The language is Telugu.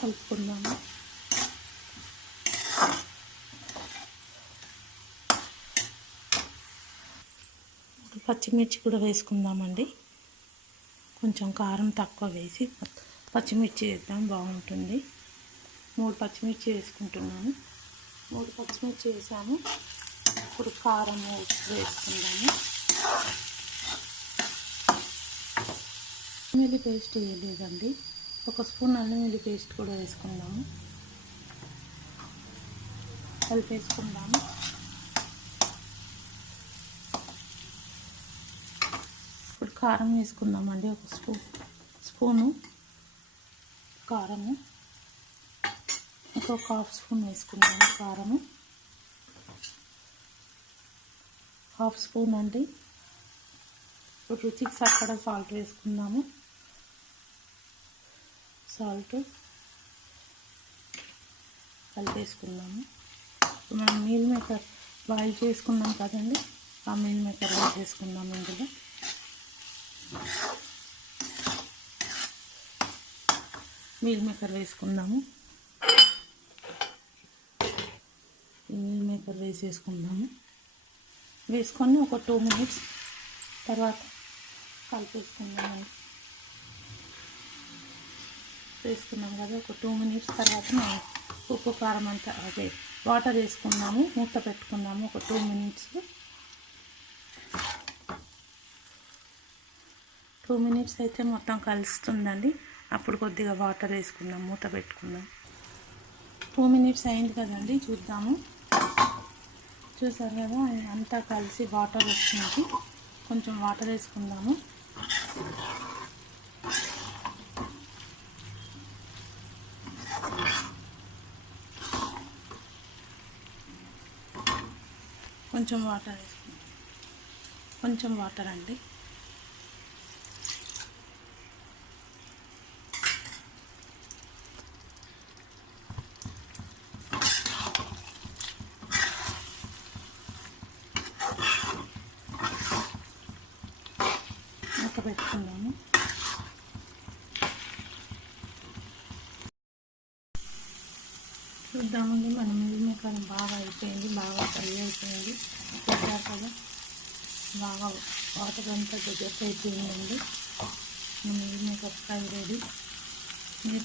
కలుపుకుందాము. పచ్చిమిర్చి కూడా వేసుకుందామండి. కొంచెం కారం తక్కువ వేసి పచ్చిమిర్చి వేద్దాం, బాగుంటుంది. 3 పచ్చిమిర్చి వేసుకుంటున్నాను. 3 పచ్చిమిర్చి వేసాము. ఇప్పుడు కారం ఉప్పు వేసుకుందాము. అల్లం వెల్లుల్లి పేస్ట్ వేయలేదండి. 1 స్పూన్ అల్లం వెల్లుల్లి పేస్ట్ కూడా వేసుకుందాము. కలిపేసుకుందాము. ఇప్పుడు కారం వేసుకుందామండి. 1 స్పూను కారము, ఇంకొక 1/2 స్పూన్ వేసుకుందాము. కారము 1/2 స్పూన్ అండి. ఇప్పుడు రుచికి సరిపడా సాల్ట్ వేసుకుందాము. సాల్ట్ కలిపేసుకుందాము. ఇప్పుడు మనం మీల్ మేకర్ బాయిల్ చేసుకున్నాం కదండి, ఆ మీల్ మేకర్ వేసేసుకుందాము. ఇందులో మీల్ మేకర్ వేసుకుందాము. మీల్ మేకర్ వేసేసుకుందాము. వేసుకొని ఒక 2 మినిట్స్ తర్వాత కలిపేసుకుందామండి. వేసుకున్నాం కదా, ఒక 2 మినిట్స్ తర్వాత మనం ఉప్పు కారం అంతా అదే వాటర్ వేసుకున్నాము. మూత పెట్టుకున్నాము ఒక 2 మినిట్స్. 2 మినిట్స్ అయితే మొత్తం కలుస్తుందండి. అప్పుడు కొద్దిగా వాటర్ వేసుకుందాం, మూత పెట్టుకుందాం. 2 మినిట్స్ అయింది కదండి, చూద్దాము. చూసారు కదా, అంతా కలిసి వాటర్ వస్తుంది. కొంచెం వాటర్ వేసుకుందాము. కొంచెం వాటర్ వేసుకుందాం. కొంచెం వాటర్ అండి. మూత పెట్టుకుందాము. చూద్దామండి. మన మీల్ మేకర్ బాగా అయిపోయింది, బాగా ఫ్రై అయిపోయింది. చూసారు కదా, బాగా వాటర్ అంతా దగ్గర అయిపోయిందండి. మన మీల్ మేకర్ ఫ్రై రెడీ. మీరు